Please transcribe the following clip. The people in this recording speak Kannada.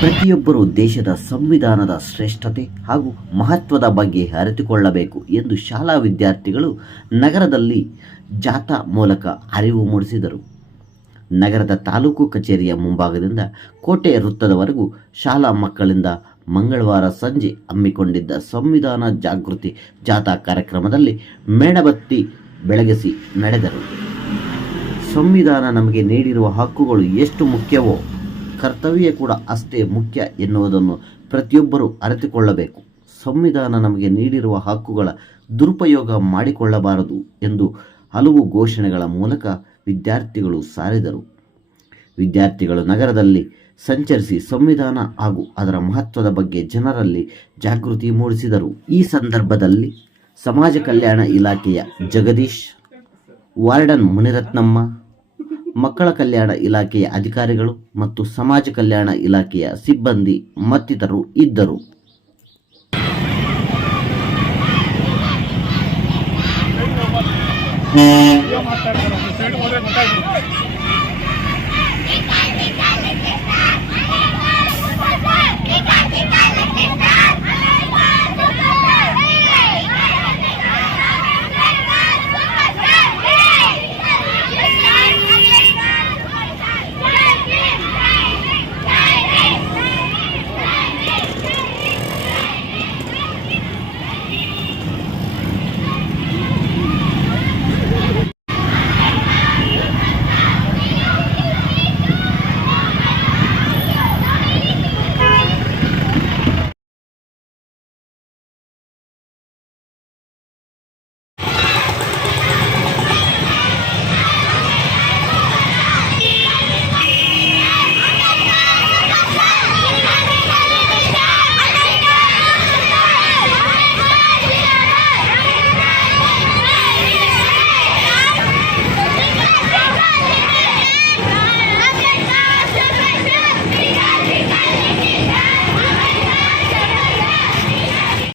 ಪ್ರತಿಯೊಬ್ಬರೂ ದೇಶದ ಸಂವಿಧಾನದ ಶ್ರೇಷ್ಠತೆ ಹಾಗೂ ಮಹತ್ವದ ಬಗ್ಗೆ ಅರಿತುಕೊಳ್ಳಬೇಕು ಎಂದು ಶಾಲಾ ವಿದ್ಯಾರ್ಥಿಗಳು ನಗರದಲ್ಲಿ ಜಾಥಾ ಮೂಲಕ ಅರಿವು ಮೂಡಿಸಿದರು. ನಗರದ ತಾಲೂಕು ಕಚೇರಿಯ ಮುಂಭಾಗದಿಂದ ಕೋಟೆ ವೃತ್ತದವರೆಗೂ ಶಾಲಾ ಮಕ್ಕಳಿಂದ ಮಂಗಳವಾರ ಸಂಜೆ ಹಮ್ಮಿಕೊಂಡಿದ್ದ ಸಂವಿಧಾನ ಜಾಗೃತಿ ಜಾಥಾ ಕಾರ್ಯಕ್ರಮದಲ್ಲಿ ಮೇಣಬತ್ತಿ ಬೆಳಗಿಸಿ ನಡೆದರು. ಸಂವಿಧಾನ ನಮಗೆ ನೀಡಿರುವ ಹಕ್ಕುಗಳು ಎಷ್ಟು ಮುಖ್ಯವೋ ಕರ್ತವ್ಯ ಕೂಡ ಅಷ್ಟೇ ಮುಖ್ಯ ಎನ್ನುವುದನ್ನು ಪ್ರತಿಯೊಬ್ಬರೂ ಅರಿತುಕೊಳ್ಳಬೇಕು. ಸಂವಿಧಾನ ನಮಗೆ ನೀಡಿರುವ ಹಕ್ಕುಗಳ ದುರುಪಯೋಗ ಮಾಡಿಕೊಳ್ಳಬಾರದು ಎಂದು ಹಲವು ಘೋಷಣೆಗಳ ಮೂಲಕ ವಿದ್ಯಾರ್ಥಿಗಳು ಸಾರಿದರು. ವಿದ್ಯಾರ್ಥಿಗಳು ನಗರದಲ್ಲಿ ಸಂಚರಿಸಿ ಸಂವಿಧಾನ ಹಾಗೂ ಅದರ ಮಹತ್ವದ ಬಗ್ಗೆ ಜನರಲ್ಲಿ ಜಾಗೃತಿ ಮೂಡಿಸಿದರು. ಈ ಸಂದರ್ಭದಲ್ಲಿ ಸಮಾಜ ಕಲ್ಯಾಣ ಇಲಾಖೆಯ ಜಗದೀಶ್, ವಾರ್ಡನ್ ಮುನಿರತ್ನಮ್ಮ ಮಕ್ಕಳ ಕಲ್ಯಾಣ ಇಲಾಖೆಯ ಅಧಿಕಾರಿಗಳು ಮತ್ತು ಸಮಾಜ ಕಲ್ಯಾಣ ಇಲಾಖೆಯ ಸಿಬ್ಬಂದಿ ಮತ್ತಿತರರು ಇದ್ದರು.